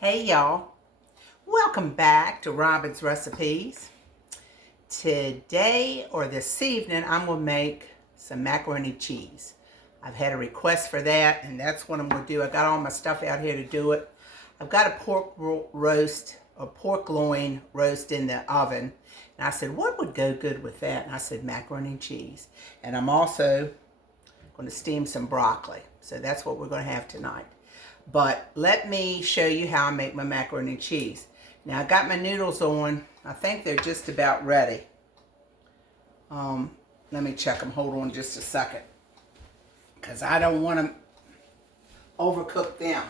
Hey y'all, welcome back to Robin's Recipes. Today or this evening I'm going to make some macaroni cheese. I've had a request for that and that's what I'm going to do. I got all my stuff out here to do it. I've got a pork loin roast in the oven, and I said what would go good with that, and I said macaroni and cheese. And I'm also going to steam some broccoli, so that's what we're going to have tonight. But let me show you how I make my macaroni and cheese. Now I got my noodles on. I think they're just about ready. Let me check them. Hold on just a second, because I don't want to overcook them.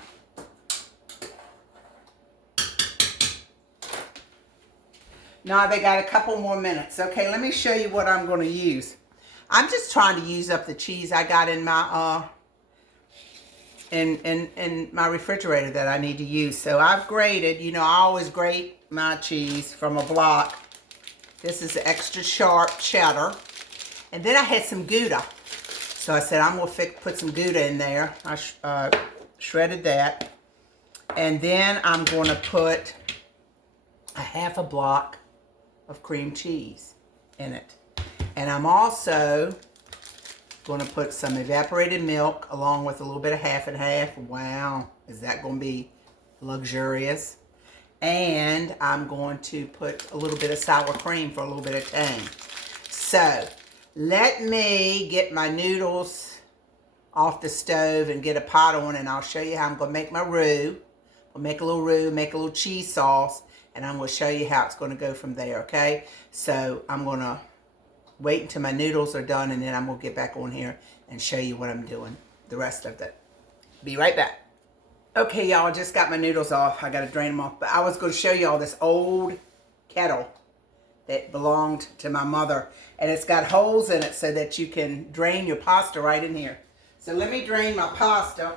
Now they got a couple more minutes. Okay, let me show you what I'm going to use. I'm just trying to use up the cheese I got in my in my refrigerator that I need to use. So I've grated, you know, I always grate my cheese from a block. This is extra sharp cheddar. And then I had some gouda. So I said I'm going to put some gouda in there. I shredded that. And then I'm going to put a half a block of cream cheese in it. And I'm also going to put some evaporated milk along with a little bit of half and half. Wow, is that going to be luxurious? And I'm going to put a little bit of sour cream for a little bit of tang. So let me get my noodles off the stove and get a pot on, and I'll show you how I'm going to make my roux. I'll make a little roux, make a little cheese sauce, and I'm going to show you how it's going to go from there, okay? So I'm going to wait until my noodles are done, and then I'm going to get back on here and show you what I'm doing, the rest of it. Be right back. Okay, y'all, just got my noodles off. I got to drain them off. But I was going to show you all this old kettle that belonged to my mother. And it's got holes in it so that you can drain your pasta right in here. So let me drain my pasta.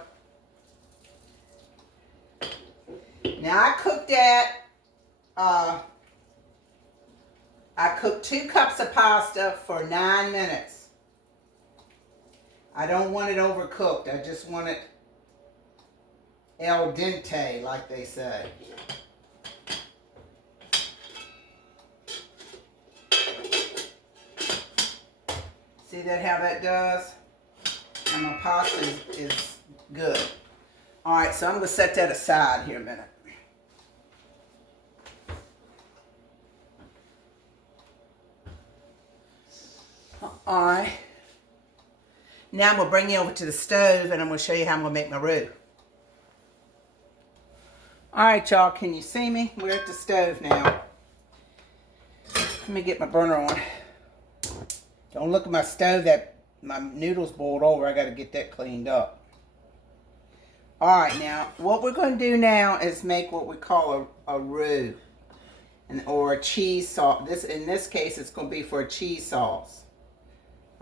Now I cooked that. I cooked 2 cups of pasta for 9 minutes. I don't want it overcooked. I just want it al dente, like they say. See that how that does? And my pasta is good. Alright, so I'm going to set that aside here a minute. Alright, now I'm going to bring you over to the stove and I'm going to show you how I'm going to make my roux. Alright y'all, can you see me? We're at the stove now. Let me get my burner on. Don't look at my stove, that my noodles boiled over. I got to get that cleaned up. Alright, now what we're going to do now is make what we call a roux, or a cheese sauce. In this case it's going to be for a cheese sauce.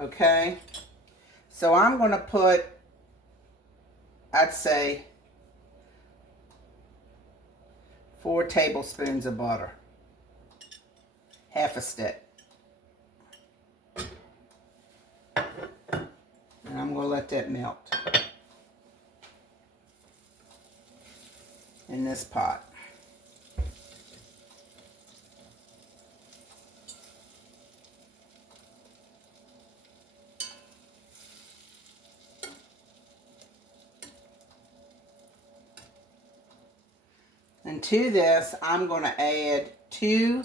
Okay, so I'm going to put, I'd say, 4 tablespoons of butter. Half a stick. And I'm going to let that melt in this pot. And to this, I'm going to add 2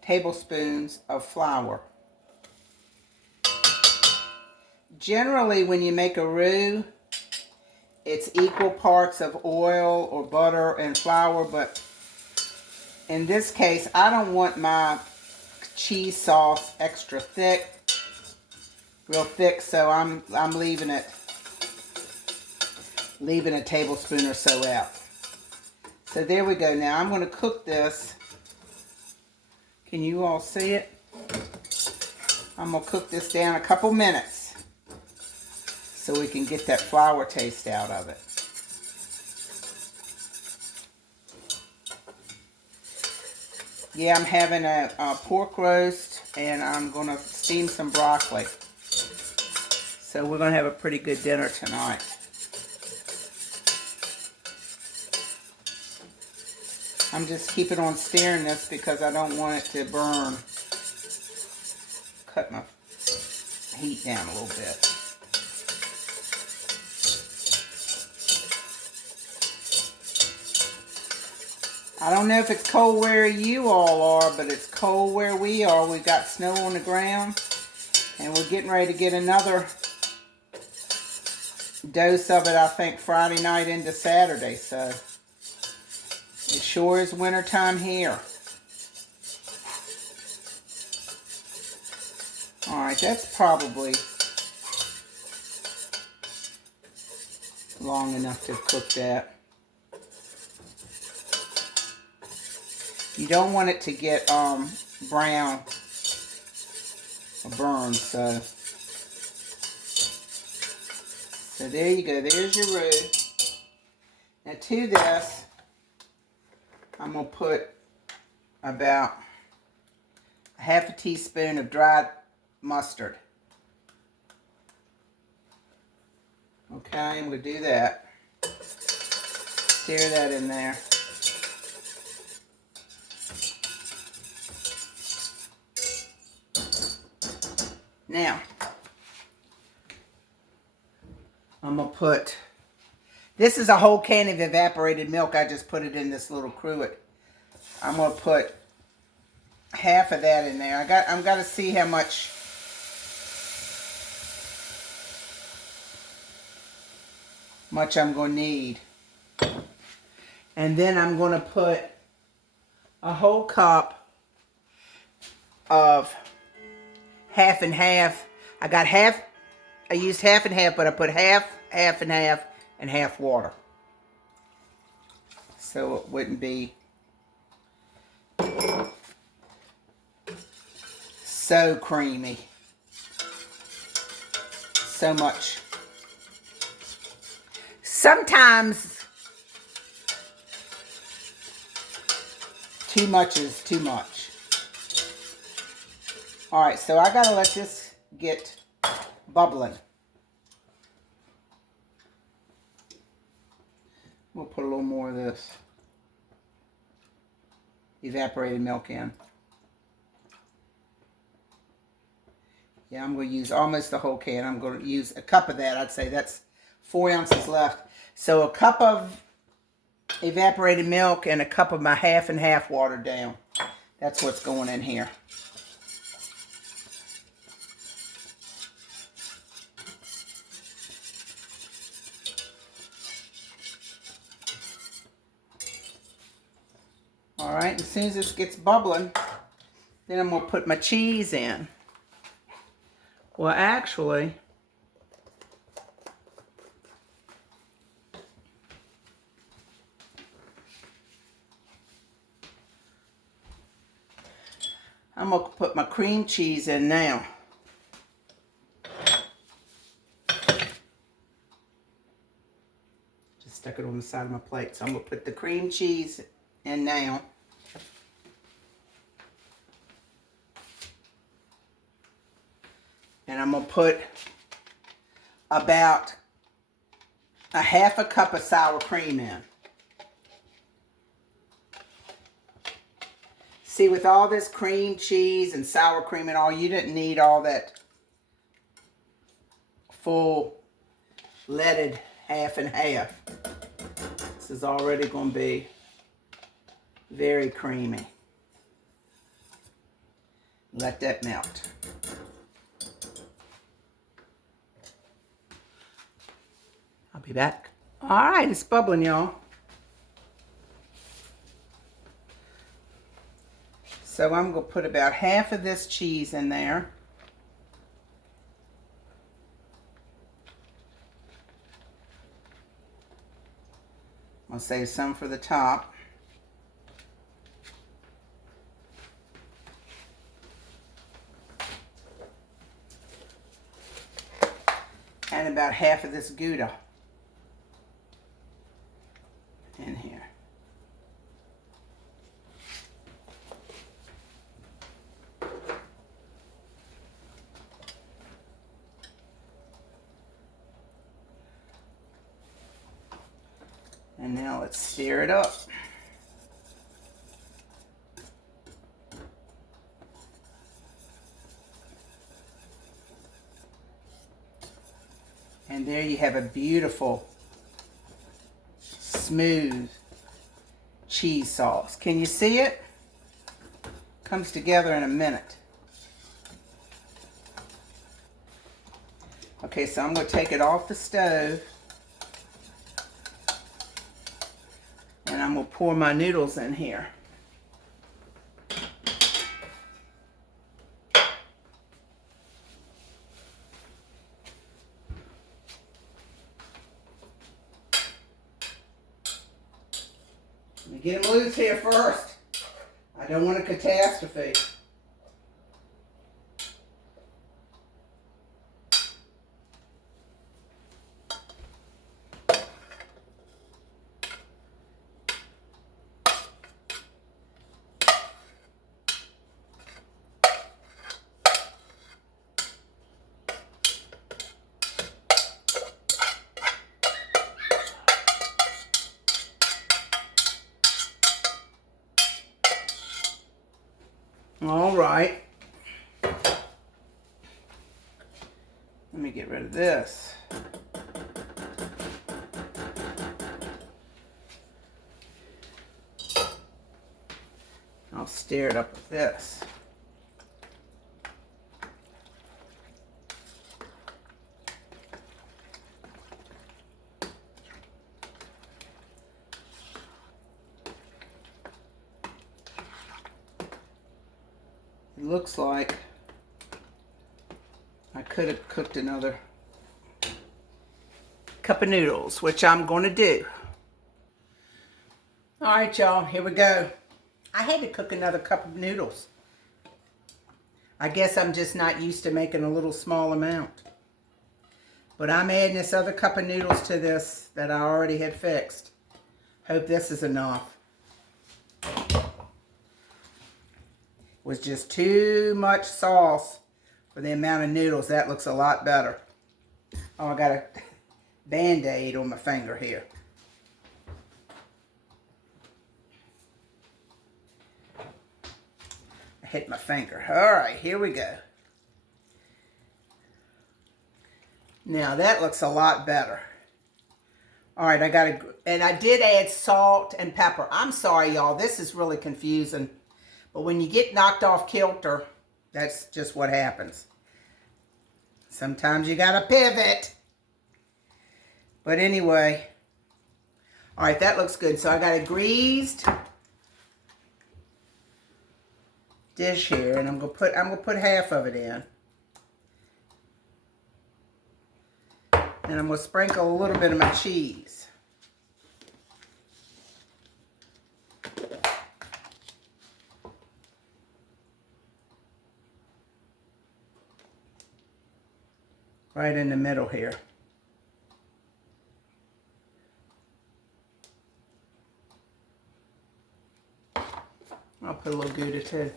tablespoons of flour. Generally, when you make a roux, it's equal parts of oil or butter and flour, but in this case, I don't want my cheese sauce extra thick, real thick, so I'm leaving a tablespoon or so out. So there we go. Now I'm going to cook this. Can you all see it? I'm going to cook this down a couple minutes so we can get that flour taste out of it. Yeah, I'm having a pork roast, and I'm going to steam some broccoli. So we're going to have a pretty good dinner tonight. I'm just keeping on stirring this because I don't want it to burn. Cut my heat down a little bit. I don't know if it's cold where you all are, but it's cold where we are. We've got snow on the ground, and we're getting ready to get another dose of it, I think, Friday night into Saturday. So it sure is wintertime here. Alright, that's probably long enough to cook that. You don't want it to get brown or burned, so there you go. There's your roux. Now to this, I'm going to put about half a teaspoon of dried mustard. Okay, I'm going to do that. Stir that in there. Now, I'm going to put, this is a whole can of evaporated milk. I just put it in this little cruet. I'm going to put half of that in there. I'm got to see how much I'm going to need. And then I'm going to put a whole cup of half and half. I used half and half, but I put half and half, and half water. So it wouldn't be so creamy. So much. Sometimes too much is too much. Alright, so I gotta let this get bubbling. We'll put a little more of this evaporated milk in. Yeah, I'm going to use almost the whole can. I'm going to use a cup of that. I'd say that's 4 ounces left. So a cup of evaporated milk and a cup of my half and half watered down. That's what's going in here. Alright, as soon as this gets bubbling, then I'm going to put my cheese in. Well, actually, I'm going to put my cream cheese in now. Just stuck it on the side of my plate. So I'm going to put the cream cheese in now. And I'm going to put about a half a cup of sour cream in. See, with all this cream cheese and sour cream and all, you didn't need all that full leaded half and half. This is already going to be very creamy. Let that melt. I'll be back. All right, it's bubbling, y'all. So I'm going to put about half of this cheese in there. I'll save some for the top. And about half of this gouda in here. And now let's stir it up. And there you have a beautiful, smooth cheese sauce. Can you see it? Comes together in a minute. Okay, so I'm going to take it off the stove. And I'm going to pour my noodles in here. Let me get them loose here first. I don't want a catastrophe. All right. Let me get rid of this. I'll stir it up with this. It looks like I could have cooked another cup of noodles, which I'm going to do. All right, y'all, here we go. I had to cook another cup of noodles. I guess I'm just not used to making a little small amount. But I'm adding this other cup of noodles to this that I already had fixed. Hope this is enough. Was just too much sauce for the amount of noodles. That looks a lot better. Oh, I got a Band-Aid on my finger here. I hit my finger. All right, here we go. Now that looks a lot better. All right, and I did add salt and pepper. I'm sorry, y'all. This is really confusing. But when you get knocked off kilter, that's just what happens. Sometimes you gotta pivot. But anyway, all right, that looks good. So I got a greased dish here, and I'm gonna put half of it in, and I'm gonna sprinkle a little bit of my cheese. Right in the middle here. I'll put a little Gouda too.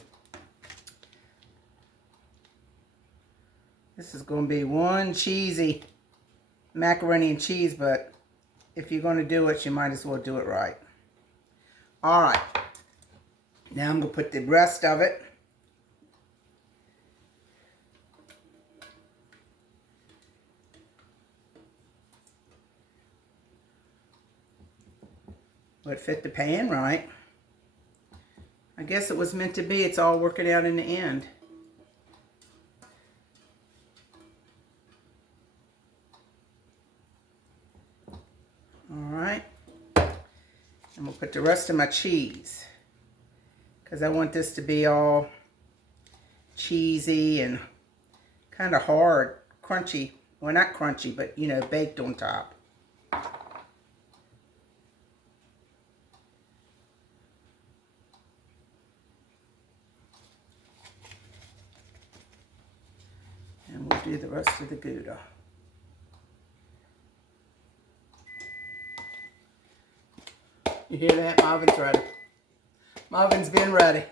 This is going to be one cheesy macaroni and cheese, but if you're going to do it, you might as well do it right. All right. Now I'm going to put the rest of it. Would fit the pan right. I guess it was meant to be. It's all working out in the end. All right. And we'll put the rest of my cheese, because I want this to be all cheesy and kind of hard, crunchy. Well, not crunchy, but, you know, baked on top. And we'll do the rest of the Gouda. You hear that? My oven's ready. My oven's been ready.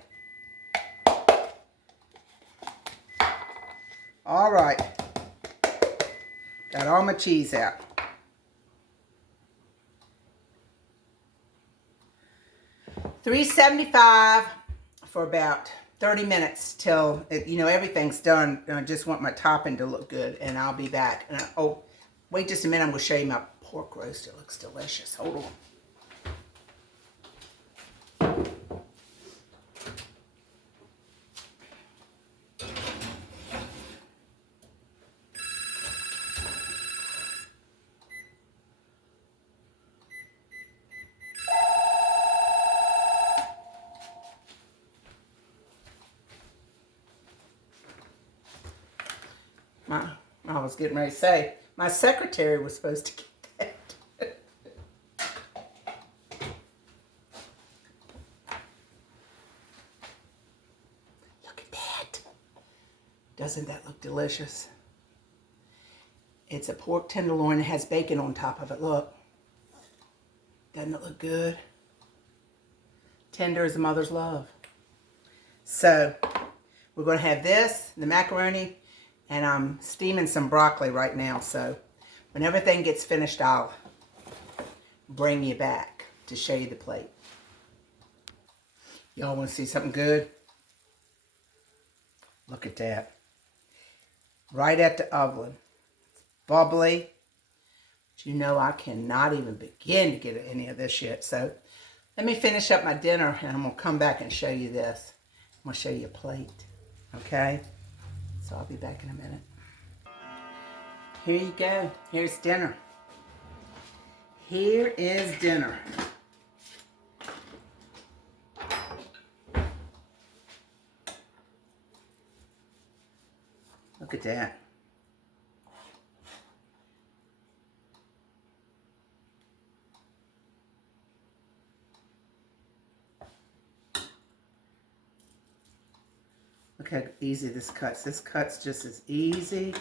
All right. Got all my cheese out. $3.75 for about 30 minutes till, you know, everything's done. I just want my topping to look good, and I'll be back. And Wait just a minute, I'm going to show you my pork roast. It looks delicious. Hold on. I was getting ready to say, my secretary was supposed to get that. Look at that. Doesn't that look delicious? It's a pork tenderloin. It has bacon on top of it. Look. Doesn't it look good? Tender as a mother's love. So, we're going to have this, the macaroni, and I'm steaming some broccoli right now. So, when everything gets finished, I'll bring you back to show you the plate. Y'all want to see something good? Look at that. Right at the oven. It's bubbly. But you know I cannot even begin to get any of this yet. So, let me finish up my dinner and I'm going to come back and show you this. I'm going to show you a plate. Okay? So I'll be back in a minute. Here you go. Here's dinner. Here is dinner. Look at that. Look how easy this cuts. This cuts just as easy,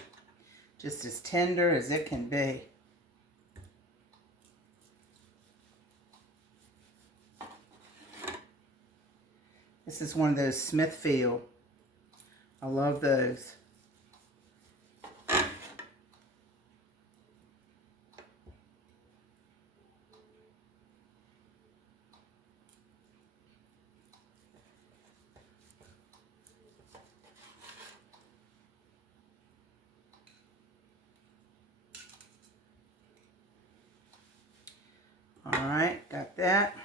just as tender as it can be. This is one of those Smithfield. I love those. All right, got that.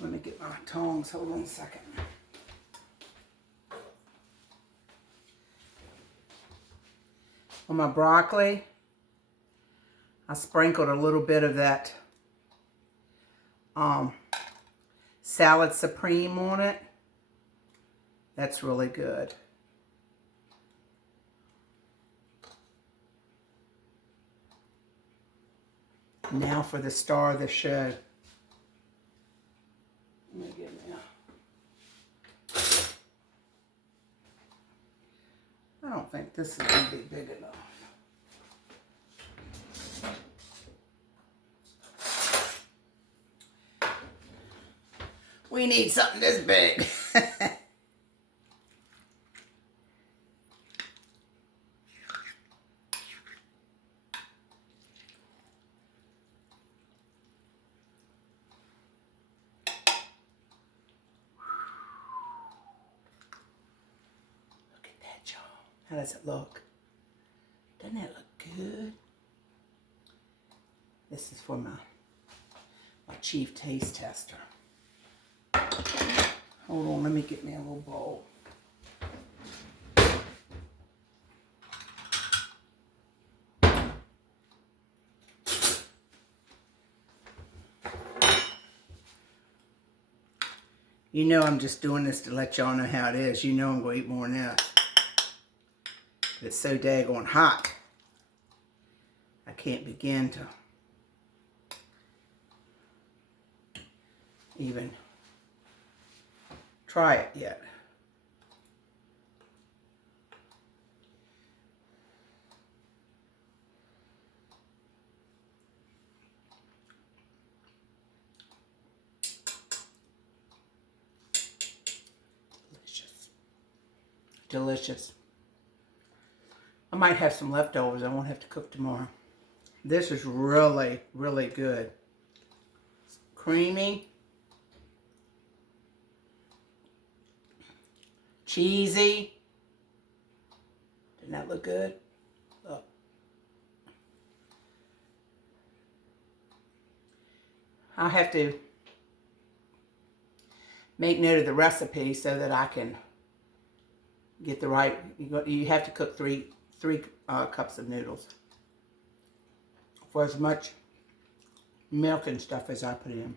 Let me get my tongs. Hold on a second. On my broccoli, I sprinkled a little bit of that salad supreme on it. That's really good. Now for the star of the show. Let me get me I don't think this is going to be big enough. We need something this big. How does it look? Doesn't that look good? This is for my chief taste tester. Hold on, let me get me a little bowl. You know I'm just doing this to let y'all know how it is. You know I'm going to eat more than this. It's so daggone hot. I can't begin to even try it yet. Delicious. Delicious. I might have some leftovers. I won't have to cook tomorrow. This is really, really good. It's creamy. Cheesy. Doesn't that look good? Look. I'll have to make note of the recipe so that I can get the right. You have to cook three cups of noodles for as much milk and stuff as I put in.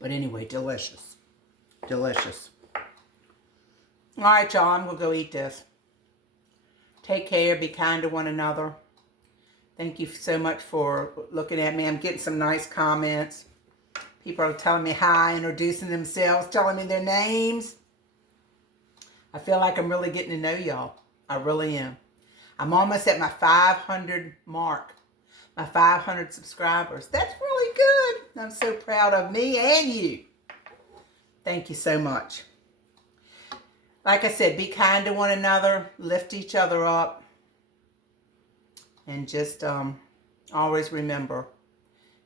But anyway, delicious. Delicious. All right, y'all, I'm going to go eat this. Take care. Be kind to one another. Thank you so much for looking at me. I'm getting some nice comments. People are telling me hi, introducing themselves, telling me their names. I feel like I'm really getting to know y'all. I really am. I'm almost at my 500 mark. My 500 subscribers. That's really good. I'm so proud of me and you. Thank you so much. Like I said, be kind to one another. Lift each other up. And just always remember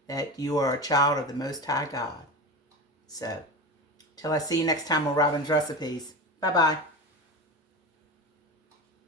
that you are a child of the Most High God. So, till I see you next time on Robin's Recipes. Bye-bye.